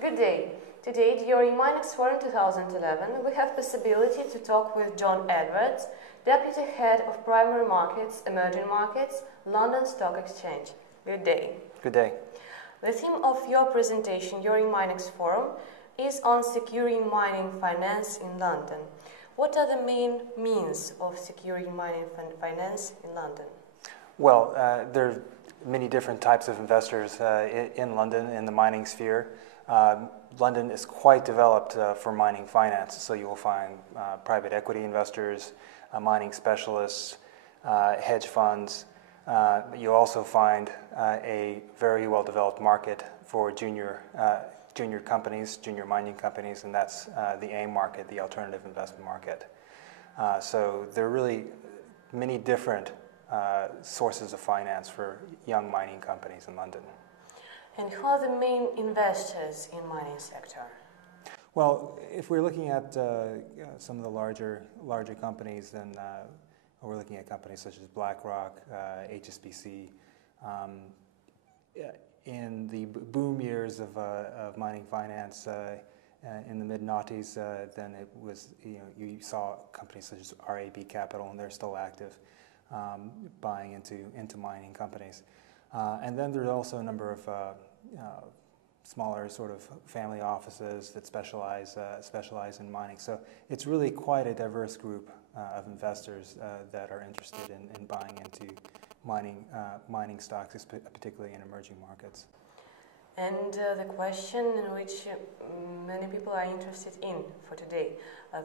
Good day. Today, during MINEX Forum 2011, we have possibility to talk with Jon Edwards, Deputy Head of Primary Markets, Emerging Markets, London Stock Exchange. Good day. Good day. The theme of your presentation during MINEX Forum is on securing mining finance in London. What are the main means of securing mining finance in London? Well, there are many different types of investors in London in the mining sphere. London is quite developed for mining finance, so you will find private equity investors, mining specialists, hedge funds. You'll also find a very well-developed market for junior companies, junior mining companies, and that's the AIM market, the alternative investment market. So there are really many different sources of finance for young mining companies in London. And who are the main investors in mining sector? Well, if we're looking at some of the larger companies, then we're looking at companies such as BlackRock, HSBC. In the boom years of mining finance in the mid-noughties, then it was, you saw companies such as RAB Capital, and they're still active, buying into mining companies. And then there's also a number of smaller sort of family offices that specialize in mining. So it's really quite a diverse group of investors that are interested in buying into mining stocks, particularly in emerging markets. And the question in which many people are interested in for today,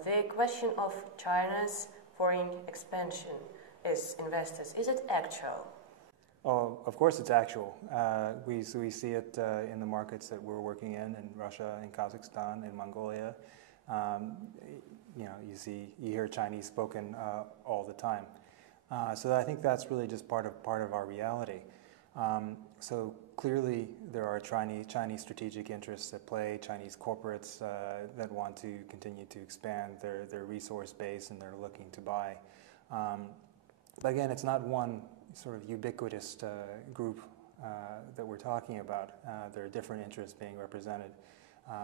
the question of China's foreign expansion as investors, is it actual? Oh, of course it's actual. We see it in the markets that we're working in Russia, in Kazakhstan, in Mongolia. You hear Chinese spoken all the time. So I think that's really just part of our reality. So clearly there are Chinese strategic interests at play, Chinese corporates that want to continue to expand their resource base, and they're looking to buy. But again, it's not one sort of ubiquitous group that we're talking about. There are different interests being represented.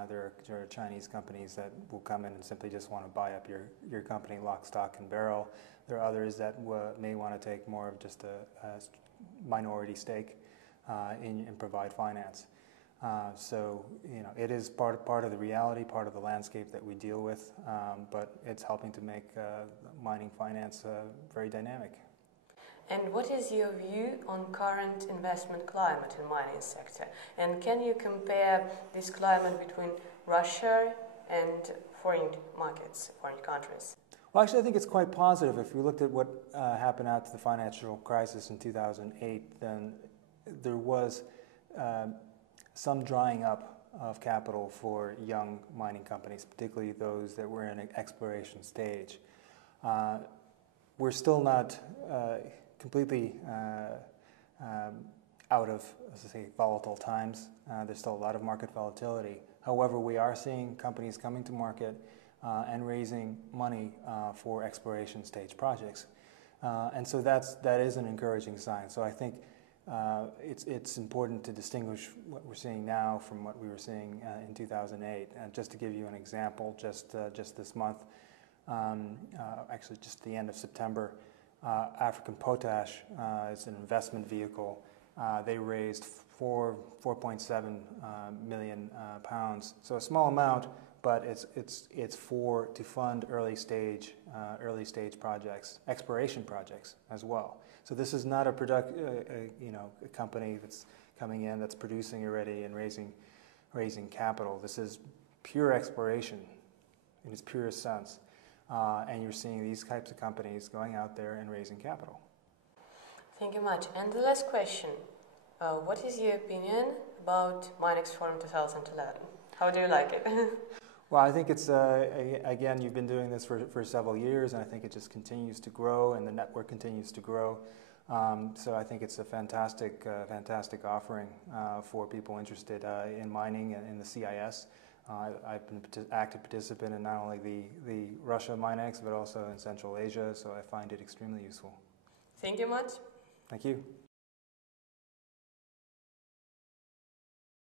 There are Chinese companies that will come in and simply just want to buy up your company lock, stock, and barrel. There are others that may want to take more of just a minority stake and provide finance. So it is part of the reality, part of the landscape that we deal with, but it's helping to make mining finance very dynamic. And what is your view on current investment climate in mining sector? And can you compare this climate between Russia and foreign markets, foreign countries? Well, actually, I think it's quite positive. If we looked at what happened after the financial crisis in 2008, then there was some drying up of capital for young mining companies, particularly those that were in an exploration stage. We're still not completely out of, as I say, volatile times. There's still a lot of market volatility. However, we are seeing companies coming to market and raising money for exploration stage projects. And so that is an encouraging sign. So I think it's important to distinguish what we're seeing now from what we were seeing in 2008. And just to give you an example, just this month, actually just the end of September, African Potash is an investment vehicle. They raised 4.7 million pounds. So a small amount, but it's to fund early stage projects, exploration projects as well. So this is not a company that's coming in that's producing already and raising capital. This is pure exploration in its purest sense. And you're seeing these types of companies going out there and raising capital. Thank you much. And the last question, what is your opinion about MINEX Forum 2011? How do you like it? Well, I think it's, again, you've been doing this for several years, and I think it just continues to grow, and the network continues to grow. So I think it's a fantastic offering for people interested in mining and in the CIS. I've been an active participant in not only the Russia MINEX, but also in Central Asia, so I find it extremely useful. Thank you much. Thank you.